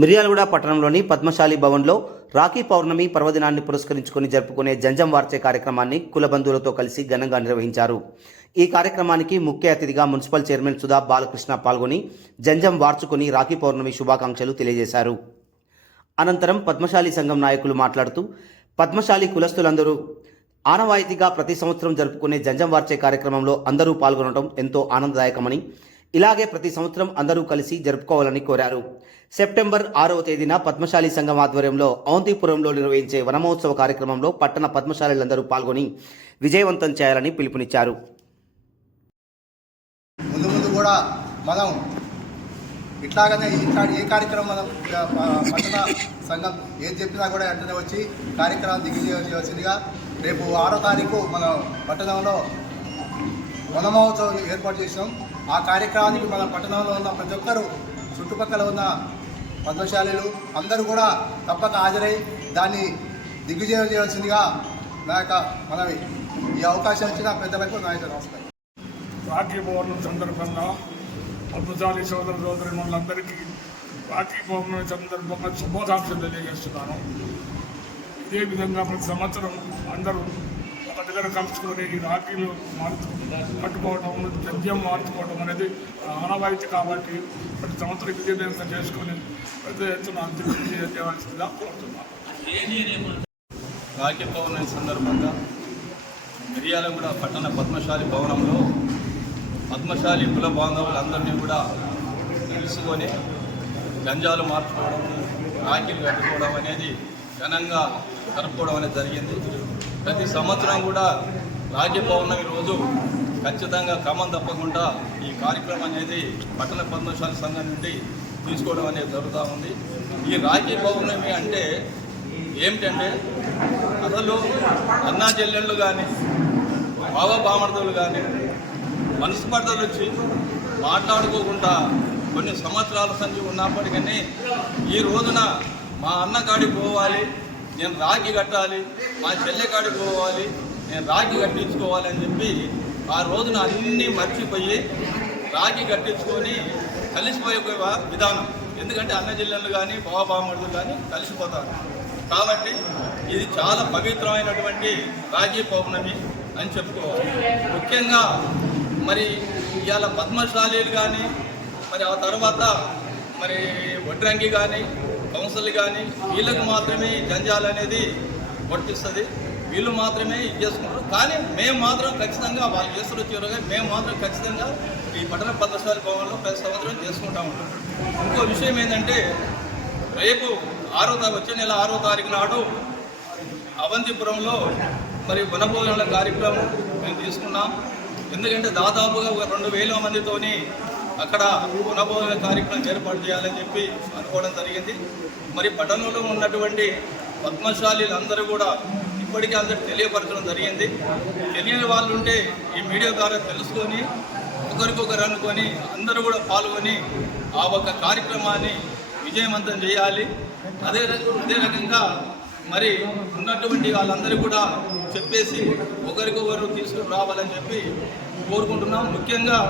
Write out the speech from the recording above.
మిర్యాలగూడ పట్టణంలోని పద్మశాలి భవన్లో రాఖీ పౌర్ణమి పర్వదినాన్ని పురస్కరించుకొని జరుపుకునే జంజం వార్చే కార్యక్రమాన్ని కుల బంధువులతో కలిసి ఘనంగా నిర్వహించారు. ఈ కార్యక్రమానికి ముఖ్య అతిథిగా మున్సిపల్ చైర్మన్ సుధా బాలకృష్ణ పాల్గొని జంజం వార్చుకొని రాఖీ పౌర్ణమి శుభాకాంక్షలు తెలియజేశారు. అనంతరం పద్మశాలి సంఘం నాయకులు మాట్లాడుతూ పద్మశాలి కులస్తులందరూ ఆనవాయితీగా ప్రతి సంవత్సరం జరుపుకునే జంజం వార్చే కార్యక్రమంలో అందరూ పాల్గొనడం ఎంతో ఆనందదాయకమని, ఇలాగే ప్రతి సంవత్సరం అందరూ కలిసి జరుపుకోవాలని కోరారు. సెప్టెంబర్ 6వ తేదీన పద్మశాలి సంఘం ఆధ్వర్యంలో అవంతిపురంలో నిర్వహించే వనమహోత్సవ కార్యక్రమంలో పట్టణ పద్మశాలీలందరూ పాల్గొని విజయవంతం చేయాలని పిలుపునిచ్చారు. ముందు కూడా మనం ఇట్లాగనే ఏ కార్యక్రమం మనం పట్టణ సంఘం ఏది చెప్పినా కూడా వెంటనే వచ్చి కార్యక్రమం దిగ్విజయవలసిందిగా రేపు 6వ తారీఖు మన పట్టణంలో వనమహోత్సవం ఏర్పాటు చేసినాం. ఆ కార్యక్రమానికి మన పట్టణంలో ఉన్న ప్రతి ఒక్కరు చుట్టుపక్కల ఉన్న పద్మశాలీలు అందరూ కూడా తప్పక హాజరై దాన్ని దిగ్విజయం చేయవలసిందిగా నా యొక్క మనవి. ఈ అవకాశం ఇచ్చిన పెద్దలకు నా యొక్క నమస్కారం. రాఖీ పౌర్ణమి సందర్భంగా పద్మశాలి సోదరులందరికీ రాఖీ పౌర్ణమి సందర్భంగా శుభాకాంక్షలు తెలియజేస్తున్నాను. ఇదే విధంగా ప్రతి సంవత్సరం అందరూ ఒక దగ్గర కలుసుకొని ఈ రాఖీలు కట్టుకోవడం, జంజం మార్చుకోవడం అనేది ఆనవాయితీ కాబట్టి ప్రతి సంవత్సరం విజయవంతం చేసుకొని పెద్ద ఎత్తున చేయవలసిందిగా కోరుతున్నాను. రాఖీ పౌర్ణమి సందర్భంగా మిర్యాలగూడ పట్టణ పద్మశాలి భవనంలో పద్మశాలి కుల బాంధవులందరినీ కూడా తెలుసుకొని గంజాలు మార్చుకోవడం, రాఖీలు కట్టుకోవడం అనేది ఘనంగా జరుపుకోవడం అనేది జరిగింది. ప్రతి సంవత్సరం కూడా రాఖీ పౌర్ణమి రోజు ఖచ్చితంగా క్రమం తప్పకుండా ఈ కార్యక్రమం అనేది పట్టణ పద్మశాలి సంఘం నుండి తీసుకోవడం అనేది జరుగుతూ ఉంది. ఈ రాఖీ పౌర్ణమి అంటే ఏమిటంటే అసలు అన్నా చెల్లెళ్ళు కానీ బావ బామర్దులు కానీ మనస్పర్ధలు వచ్చి మాట్లాడుకోకుండా కొన్ని సంవత్సరాల సంచి ఉన్నప్పటికీ ఈ రోజున మా అన్న కాడికి పోవాలి, నేను రాఖీ కట్టాలి, మా చెల్లె కాడికి పోవాలి, నేను రాఖీ కట్టించుకోవాలి అని చెప్పి ఆ రోజున అన్నీ మర్చిపోయి రాఖీ కట్టించుకొని కలిసిపోయే విధానం. ఎందుకంటే అన్న జిల్లలు కానీ బావబామడులు కానీ కలిసిపోతారు కాబట్టి ఇది చాలా పవిత్రమైనటువంటి రాఖీ పౌర్ణమి అని చెప్పుకోవాలి. ముఖ్యంగా మరి ఇవాళ పద్మశాలీలు కానీ మరి ఆ తర్వాత మరి వడ్రంగి కానీ కౌన్సిల్ కానీ వీళ్ళకు మాత్రమే జంజాలు అనేది వర్తిస్తుంది, వీళ్ళు మాత్రమే ఇది చేసుకుంటారు. కానీ మేము మాత్రం ఖచ్చితంగా వాళ్ళు చేస్తున్న వచ్చారు కానీ మేము మాత్రం ఖచ్చితంగా ఈ పట్టణ పద్మశాలి భవనంలో ప్రతి సంవత్సరం చేసుకుంటా ఉంటాం. ఇంకో విషయం ఏంటంటే రేపు వచ్చే నెల 6వ తారీఖు నాడు అవంతిపురంలో మరి వనభోజనాల కార్యక్రమం మేము తీసుకున్నాం. ఎందుకంటే దాదాపుగా 2,000 మందితోని అక్కడ వనభోజన కార్యక్రమం ఏర్పాటు చేయాలని చెప్పి అనుకోవడం జరిగింది. మరి పట్టణంలో ఉన్నటువంటి పద్మశాలీలందరూ కూడా ఇప్పటికీ అందరికి తెలియపరచడం జరిగింది. తెలియని వాళ్ళు ఉంటే ఈ మీడియా ద్వారా తెలుసుకొని ఒకరికొకరు అనుకొని అందరూ కూడా పాల్గొని ఆ ఒక కార్యక్రమాన్ని విజయవంతం చేయాలి. అదే రకంగా మరి ఉన్నటువంటి వాళ్ళందరూ కూడా చెప్పేసి ఒకరికొకరు తీసుకుని రావాలని చెప్పి కోరుకుంటున్నాం. ముఖ్యంగా